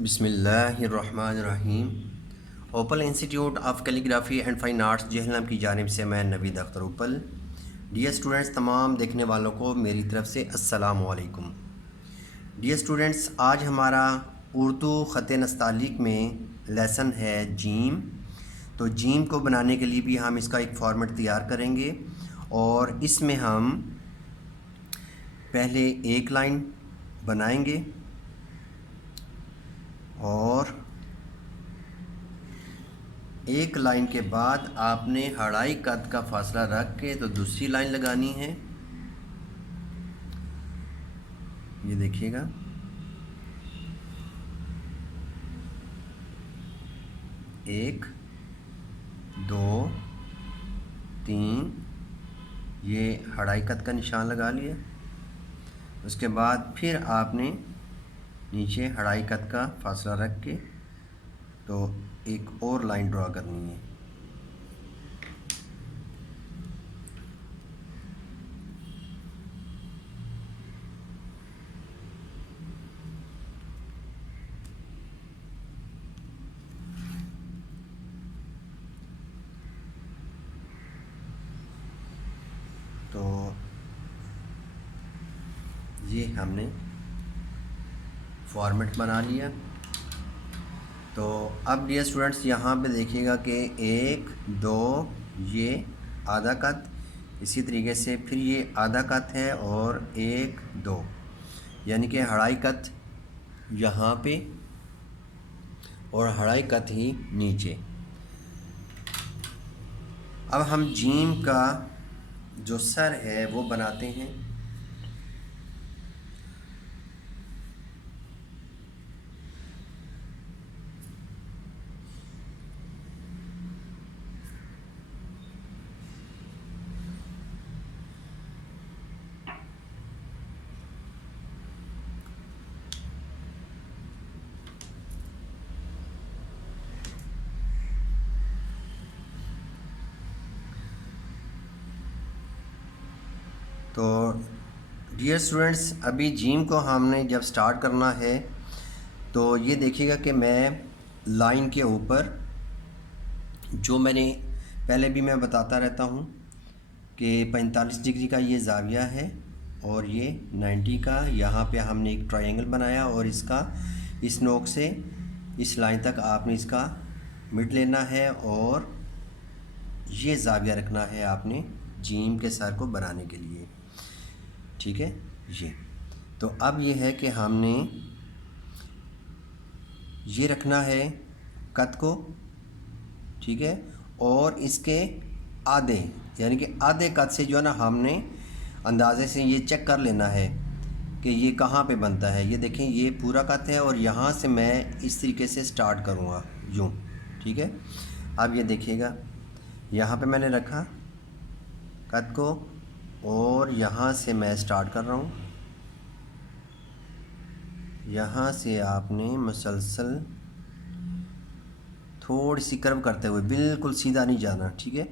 बिस्मिल्लाहिर्रहमानिर्रहीम। Opal Institute of Calligraphy and Fine Arts Jhelum की जानिब से मैं Naveed Akhtar Opal. Dear students, तमाम देखने वालों को मेरी तरफ़ से अस्सलामु अलैकुम। डियर स्टूडेंट्स, आज हमारा उर्दू ख़त नस्तालिक में लेसन है जीम। तो जीम को बनाने के लिए भी हम इसका एक फॉर्मेट तैयार करेंगे और इसमें हम पहले एक लाइन बनाएंगे और एक लाइन के बाद आपने अढ़ाई कद का फासला रख के तो दूसरी लाइन लगानी है। ये देखिएगा, एक, दो, तीन, ये अढ़ाई कद का निशान लगा लिया। उसके बाद फिर आपने नीचे अढ़ाई कद का फासला रख के तो एक और लाइन ड्रा करनी है। तो ये हमने फॉर्मेट बना लिया। तो अब डियर स्टूडेंट्स, यहाँ पे देखिएगा कि एक, दो, ये आधा कत, इसी तरीके से फिर ये आधा कत है और एक, दो, यानी कि अढ़ाई कत यहाँ पे और अढ़ाई कत ही नीचे। अब हम जीम का जो सर है वो बनाते हैं। तो डियर स्टूडेंट्स, अभी जीम को हमने जब स्टार्ट करना है तो ये देखिएगा कि मैं लाइन के ऊपर जो मैंने पहले भी मैं बताता रहता हूँ कि 45 डिग्री का ये ज़ाविया है और ये 90 का, यहाँ पे हमने एक ट्रायंगल बनाया और इसका इस नोक से इस लाइन तक आपने इसका मिड लेना है और ये ज़ाविया रखना है आपने जीम के सर को बनाने के लिए। ठीक है, ये तो अब ये है कि हमने ये रखना है कद को, ठीक है, और इसके आधे यानी कि आधे कद से जो है ना हमने अंदाज़े से ये चेक कर लेना है कि ये कहाँ पे बनता है। ये देखें, ये पूरा कद है और यहाँ से मैं इस तरीके से स्टार्ट करूँगा यूँ। ठीक है, अब ये देखिएगा, यहाँ पे मैंने रखा कद को और यहाँ से मैं स्टार्ट कर रहा हूँ। यहाँ से आपने मुसलसल थोड़ी सी कर्व करते हुए, बिल्कुल सीधा नहीं जाना। ठीक है,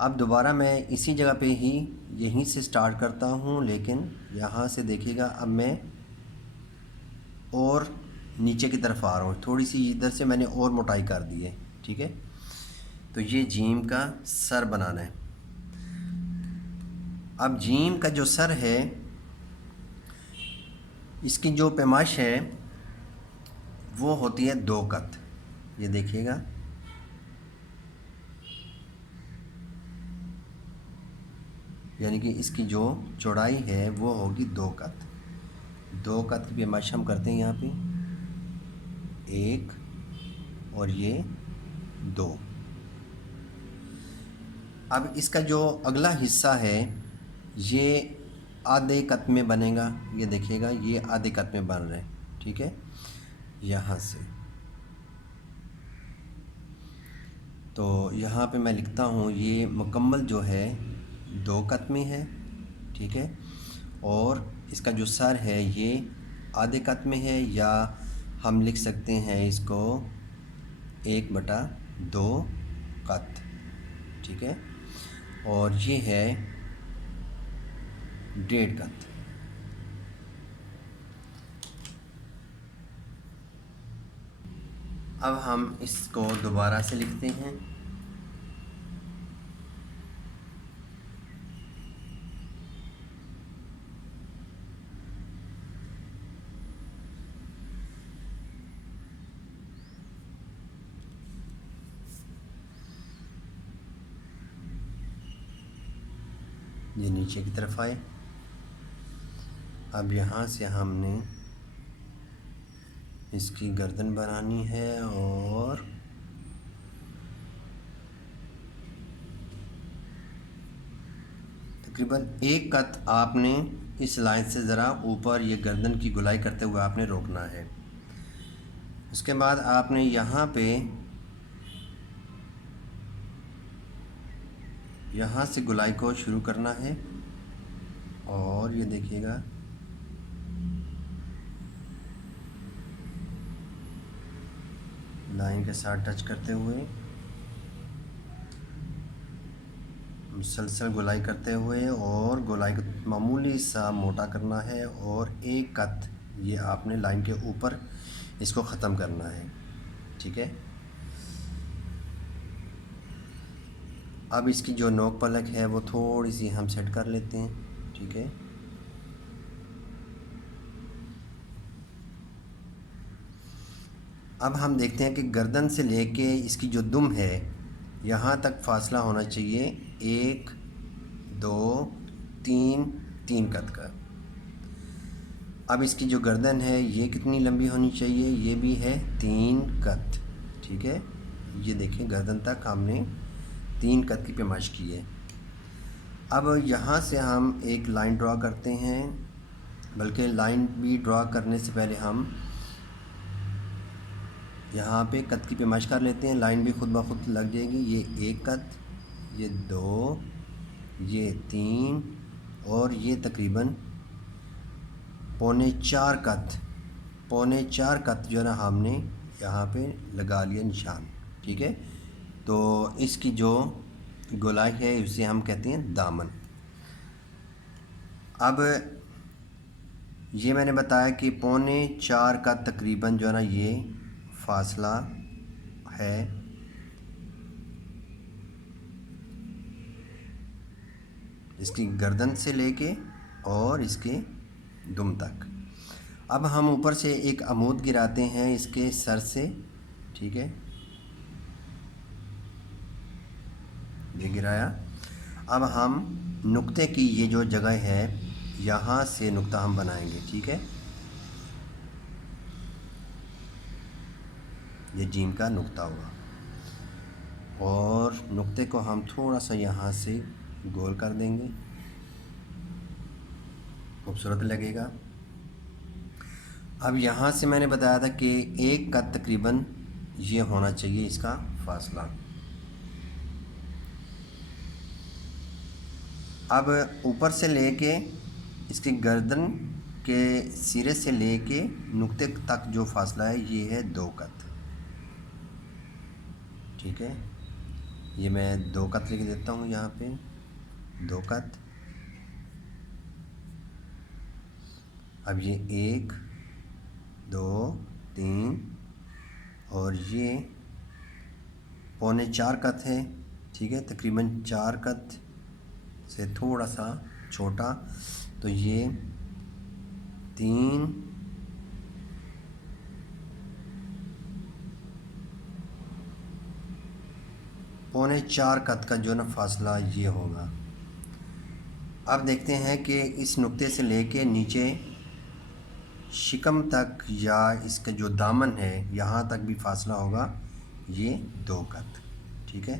अब दोबारा मैं इसी जगह पे ही यहीं से स्टार्ट करता हूँ, लेकिन यहाँ से देखिएगा अब मैं और नीचे की तरफ आ रहा हूँ। थोड़ी सी इधर से मैंने और मोटाई कर दी है। ठीक है, तो ये जीम का सर बनाना है। अब जीम का जो सर है इसकी जो पैमाइश है वो होती है 2 कत। ये देखिएगा, यानी कि इसकी जो चौड़ाई है वो होगी 2 कत। 2 कत की पैमाइश हम करते हैं यहाँ पे, 1 और ये 2। अब इसका जो अगला हिस्सा है ये आधे कत में बनेगा। ये देखिएगा, ये आधे कत में बन रहे हैं। ठीक है, यहाँ से तो यहाँ पे मैं लिखता हूँ ये मुकम्मल जो है 2 कत में है। ठीक है, और इसका जो सर है ये आधे कत में है, या हम लिख सकते हैं इसको 1/2 कत। ठीक है, और ये है 1.5 कत। अब हम इसको दोबारा से लिखते हैं। ये नीचे की तरफ आए। अब यहाँ से हमने इसकी गर्दन बनानी है और तकरीबन एक कत आपने इस लाइन से ज़रा ऊपर ये गर्दन की गुलाई करते हुए आपने रोकना है। उसके बाद आपने यहाँ से गुलाई को शुरू करना है और ये देखिएगा लाइन के साथ टच करते हुए मुसलसल गुलाई करते हुए और गुलाई को मामूली सा मोटा करना है और एक कत ये आपने लाइन के ऊपर इसको ख़त्म करना है। ठीक है। अब इसकी जो नोक पलक है वो थोड़ी सी हम सेट कर लेते हैं। ठीक है। अब हम देखते हैं कि गर्दन से लेके इसकी जो दुम है यहाँ तक फासला होना चाहिए 1 2 3 3 कत का। अब इसकी जो गर्दन है ये कितनी लंबी होनी चाहिए, ये भी है 3 कत। ठीक है। ये देखें गर्दन तक हमने 3 कत की पैमाइश की है। अब यहाँ से हम एक लाइन ड्रा करते हैं, बल्कि लाइन भी ड्रा करने से पहले हम यहाँ पे कत की पैमाइश कर लेते हैं। लाइन भी खुद ब खुद लग जाएगी। ये 1 कत, ये 2, ये 3 और ये तकरीबन पौने चार कत जो है ना हमने यहाँ पे लगा लिया निशान। ठीक है। तो इसकी जो गोलाई है उसे हम कहते हैं दामन। अब ये मैंने बताया कि पौने 4 का तकरीबन जो है ना ये फासला है। इसकी गर्दन से लेके और इसके दुम तक। अब हम ऊपर से एक अमूद गिराते हैं इसके सर से। ठीक है। ये गिराया। अब हम नुक्ते की ये जो जगह है यहाँ से नुक्ता हम बनाएंगे। ठीक है। ये जीम का नुक्ता हुआ और नुक्ते को हम थोड़ा सा यहाँ से गोल कर देंगे, खूबसूरत लगेगा। अब यहाँ से मैंने बताया था कि 1 का तकरीबन ये होना चाहिए इसका फासला। अब ऊपर से लेके इसकी गर्दन के सिरे से लेके नुक्ते तक जो फासला है ये है 2 कत। ठीक है। ये मैं 2 कत लिख देता हूँ यहाँ पे, 2 कत। अब ये 1 2 3 और ये पौने 4 कत है। ठीक है। तकरीबन 4 कत से थोड़ा सा छोटा, तो ये 3 पौने 4 कत का जो ना फासला ये होगा। अब देखते हैं कि इस नुक्ते से लेके नीचे शिकम तक या इसका जो दामन है यहाँ तक भी फासला होगा ये 2 कत। ठीक है।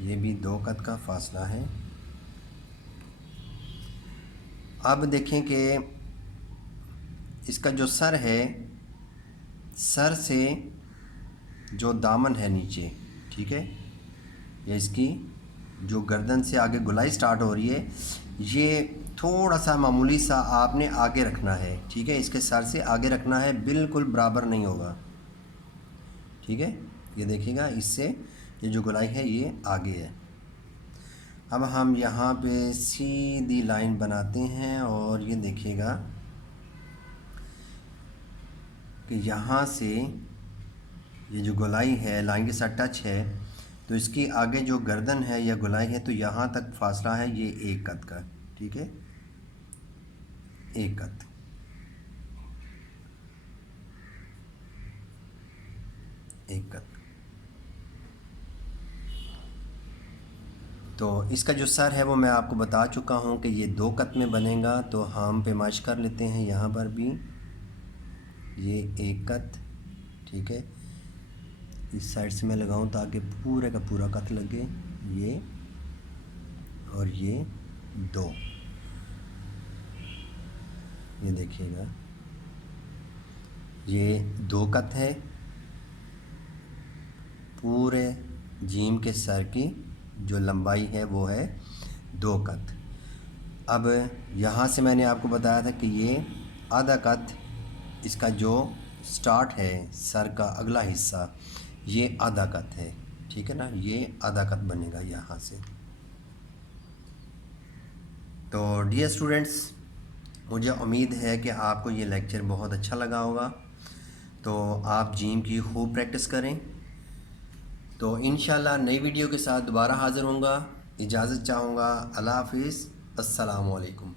ये भी 2 कत का फासला है। अब देखें कि इसका जो सर है, सर से जो दामन है नीचे, ठीक है, या इसकी जो गर्दन से आगे गुलाई स्टार्ट हो रही है, ये थोड़ा सा मामूली सा आपने आगे रखना है। ठीक है। इसके सर से आगे रखना है, बिल्कुल बराबर नहीं होगा। ठीक है। ये देखिएगा, इससे ये जो गुलाई है ये आगे है। अब हम यहाँ पे सीधी लाइन बनाते हैं और ये देखिएगा कि यहाँ से ये जो गोलाई है लाइन के साथ टच है, तो इसकी आगे जो गर्दन है या गोलाई है, तो यहाँ तक फासला है ये एक कद का, ठीक है, एक कद। एक कद। तो इसका जो सर है वो मैं आपको बता चुका हूँ कि ये 2 कत में बनेगा। तो हम पेमाइश कर लेते हैं यहाँ पर भी, ये 1 कत, ठीक है। इस साइड से मैं लगाऊं ताकि पूरे का पूरा कत लगे, ये और ये 2, ये देखिएगा ये 2 कत है। पूरे जीम के सर की जो लंबाई है वो है 2 कत। अब यहाँ से मैंने आपको बताया था कि ये आधा कत, इसका जो स्टार्ट है सर का अगला हिस्सा, ये आधा कत है, ठीक है ना, ये आधा कत बनेगा यहाँ से। तो डियर स्टूडेंट्स, मुझे उम्मीद है कि आपको ये लेक्चर बहुत अच्छा लगा होगा। तो आप जिम की खूब प्रैक्टिस करें। तो इंशाल्लाह नई वीडियो के साथ दोबारा हाज़िर होऊंगा। इजाज़त चाहूँगा। अल्लाह हाफ़िज़। अस्सलामु अलैकुम।